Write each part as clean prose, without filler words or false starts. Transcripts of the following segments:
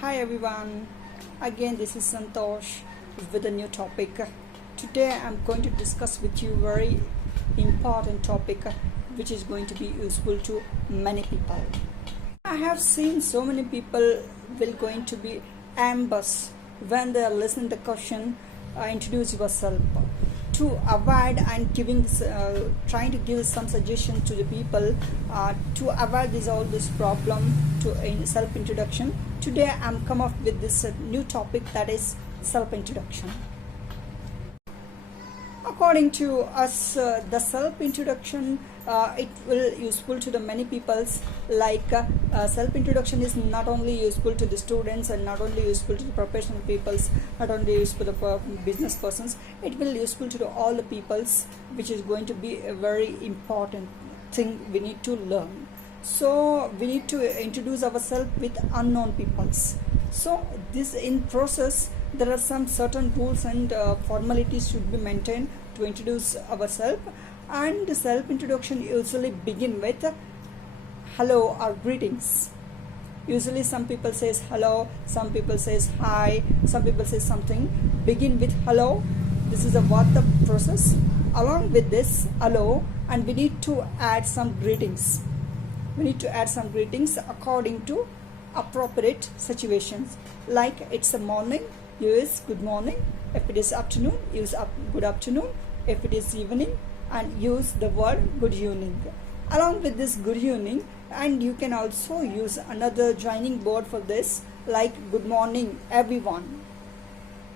Hi everyone, again this is Santosh with a new topic. Today I'm going to discuss with you very important topic which is going to be useful to many people. I have seen so many people will going to be ambushed when they are listening the question introduce yourself to avoid and trying to give some suggestion to the people to avoid all this problem to in self introduction. Today I'm come up with this new topic, that is self introduction. According to us, the self introduction it will useful to the many peoples. Self introduction is not only useful to the students and not only useful to the professional peoples, not only useful to the business persons. It will useful to all the peoples, which is going to be a very important thing we need to learn. So we need to introduce ourselves with unknown peoples. So this in process there are some certain rules and formalities should be maintained to introduce ourselves, and self introduction usually begin with hello or greetings. Usually some people says hello, some people says hi, some people say something. Begin with hello. This is a what the process. Along with this hello, and we need to add some greetings. We need to add some greetings according to appropriate situations. Like it's a morning, use good morning. If it is afternoon, use good afternoon. If it is evening, and use the word good evening. Along with this good evening, and you can also use another joining word for this, like good morning everyone,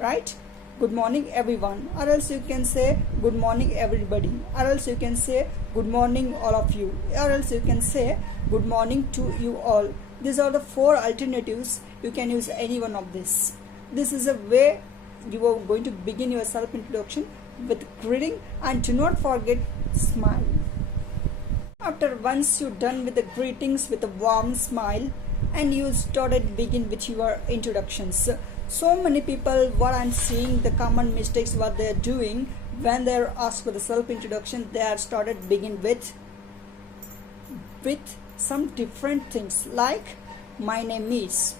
right? Good morning everyone, or else you can say good morning everybody, or else you can say good morning all of you, or else you can say good morning to you all. These are the four alternatives. You can use any one of this. This is a way you are going to begin your self introduction with greeting, and do not forget smile. After once you're done with the greetings with a warm smile, and you started begin with your introductions. So many people, what I'm seeing, the common mistakes what they're doing when they're asked for the self introduction, they are started begin with some different things, like my name is,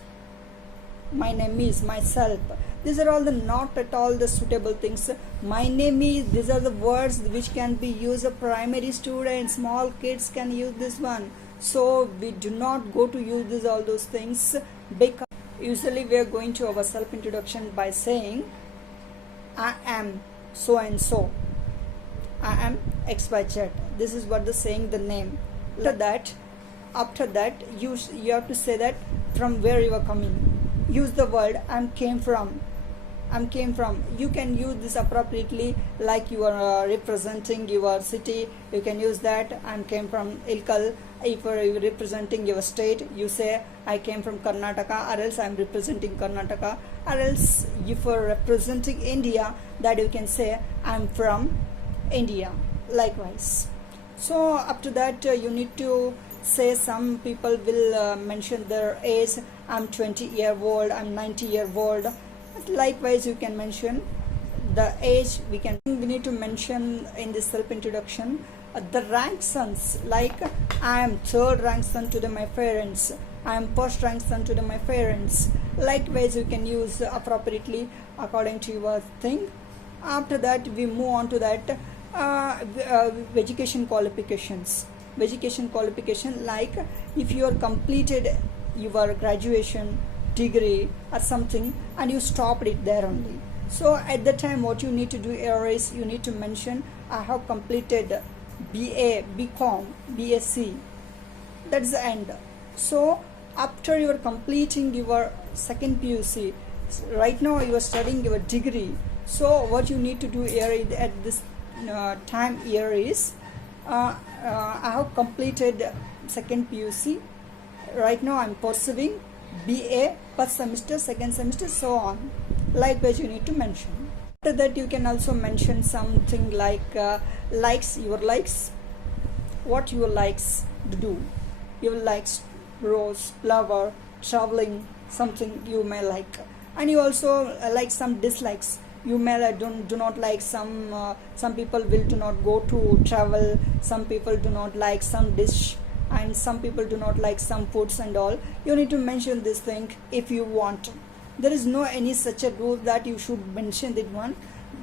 myself. These are all the not at all the suitable things. My name is, these are the words which can be used of primary students, small kids can use this one. So we do not go to use this all those things, because usually we are going to our self introduction by saying I am so and so, I am XYZ. This is what the saying the name. After that you have to say that from where you are coming. Use the word I'm came from. You can use this appropriately, like you are representing your city. You can use that I came from Ilkal. If you are representing your state, you say I came from Karnataka, or else I am representing Karnataka. Or else if you are representing India, that you can say I am from India. Likewise. So after that you need to say, some people will mention their age. I'm 20-year-old, I'm 90-year-old. Likewise you can mention the age. We need to mention in this self introduction the rank sons, like I am third rank son to my parents, I am first rank son to my parents. Likewise you can use appropriately according to your thing. After that we move on to that education qualifications. Like if you are completed your graduation degree or something and you stopped it there only, so at that time what you need to do here is you need to mention I have completed BA, BCom, BSc. That's the end. So after you are completing your second PUC, right now you are studying your degree. So what you need to do here at this time here is I have completed second PUC. Right now I'm pursuing BA, first semester, second semester, so on. Likewise you need to mention. After that you can also mention something like likes, your likes, what your likes to do. Your likes rose, flower, traveling, something you may like. And you also like some dislikes. You may do not like some people will do not go to travel. Some people do not like some dish. and some people do not like some foods and all. You need to mention this thing if you want. There is no any such a rule that you should mention that one.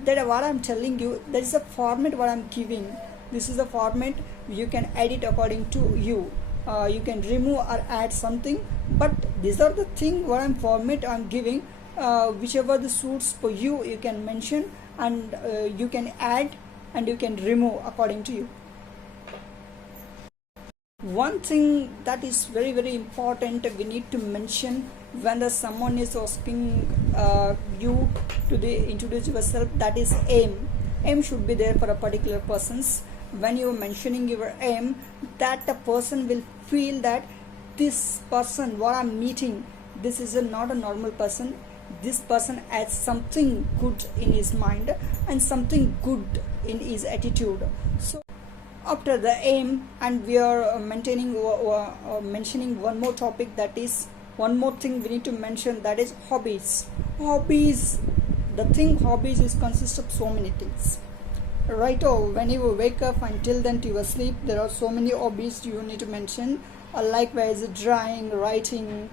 That what I'm telling you, there is a format what I'm giving. This is the format. You can edit according to you. You can remove or add something, but these are the thing what I'm format I'm giving. Whichever the suits for you, you can mention, and you can add and you can remove according to you. One thing that is very important we need to mention when the someone is asking you to introduce yourself, that is aim should be there for a particular person's. When you are mentioning your aim, that the person will feel that this person what I'm meeting, this is not a normal person. This person has something good in his mind and something good in his attitude. So after the aim, and we are mentioning one more topic, that is one more thing we need to mention, that is hobbies. The thing hobbies is consists of so many things. Right, when you wake up until then to your sleep, there are so many hobbies you need to mention. Likewise, drawing, writing,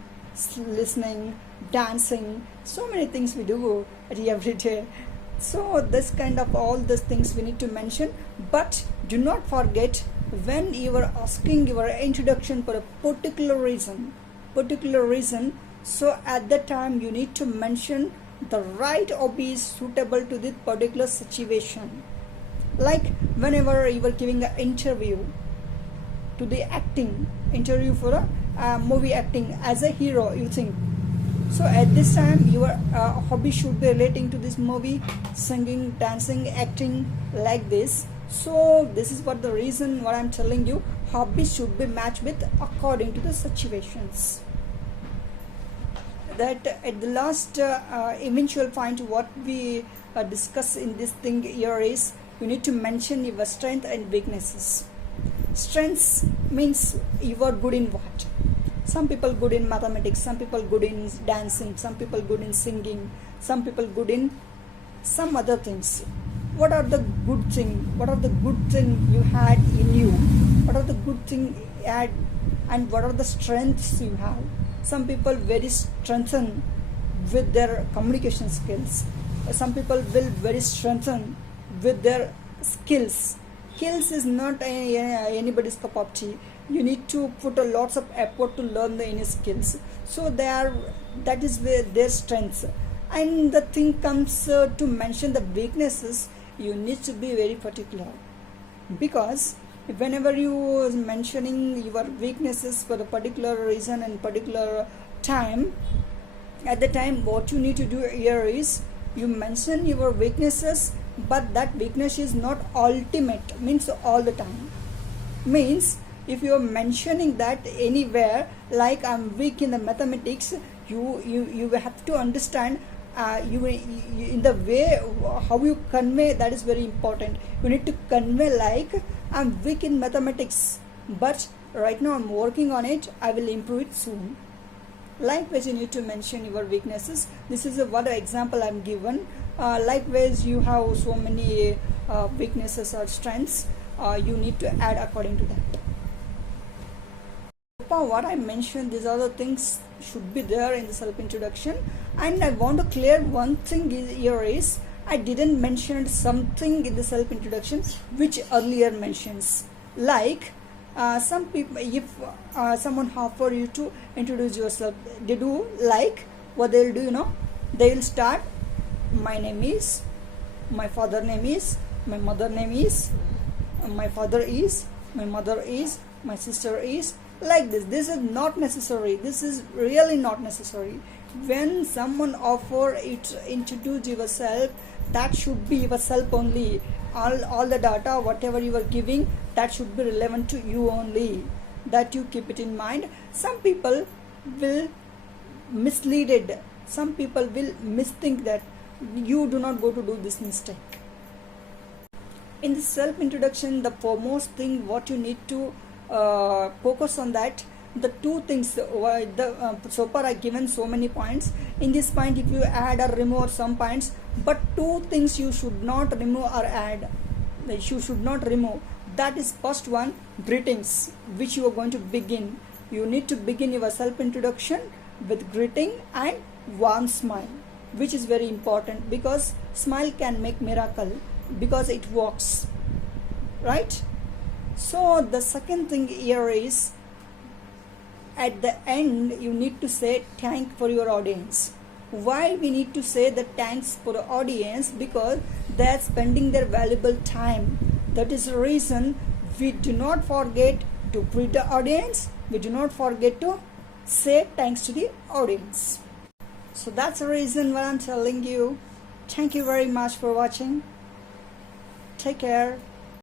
listening, dancing, so many things we do every day. So this kind of all these things we need to mention. But do not forget, when you are asking your introduction for a particular reason, so at that time you need to mention the right hobbies suitable to this particular situation. Like whenever you are giving an interview to the acting interview for a movie acting as a hero, you think, so at this time your hobby should be relating to this movie, singing, dancing, acting, like this. So this is what the reason what I'm telling you, hobbies should be matched with according to the situations. That at the last eventual point what we discuss in this thing here is, you need to mention your strength and weaknesses. Strengths means you are good in what? Some people good in mathematics, some people good in dancing, some people good in singing, some people good in some other things. What are the good thing? What are the good thing you had in you? What are the good thing you had, and what are the strengths you have? Some people very strengthen with their communication skills. Some people will very strengthen with their skills. Skills is not anybody's cup of tea. You need to put a lots of effort to learn any skills. So that is where their strengths. And the thing comes to mention the weaknesses, you need to be very particular, because whenever you are mentioning your weaknesses for a particular reason and particular time, at the time what you need to do here is, you mention your weaknesses, but that weakness is not ultimate, means all the time. Means if you are mentioning that anywhere, like I'm weak in the mathematics, you have to understand you in the way how you convey, that is very important. You need to convey like, I'm weak in mathematics, but right now I'm working on it, I will improve it soon. Likewise, you need to mention your weaknesses. This is what example I'm given. Likewise, you have so many weaknesses or strengths, you need to add according to that. What I mentioned, these are the things should be there in the self-introduction. And I want to clear one thing here is, I didn't mention something in the self-introduction which earlier mentions. Like some people, if someone offer you to introduce yourself, they do like what they'll do, they will start, my name is, my father name is, my mother name is, my father is, my mother is, my sister is, like this. This is not necessary. This is really not necessary. When someone offer it, introduce yourself, that should be yourself only. All the data whatever you are giving, that should be relevant to you only. That you keep it in mind. Some people will misleaded. Some people will misthink that. You do not go to do this mistake. In the self-introduction, the foremost thing what you need to focus on, that the two things, so far I given so many points. In this point, if you add or remove some points, but two things you should not remove or add. You should not remove. That is first one, greetings, which you are going to begin. You need to begin your self-introduction with greeting and warm smile, which is very important because smile can make miracle because it works, right? So the second thing here is, at the end you need to say thank for your audience. Why we need to say the thanks for the audience? Because they are spending their valuable time. That is the reason we do not forget to greet the audience. We do not forget to say thanks to the audience. So that's the reason why I'm telling you. Thank you very much for watching. Take care.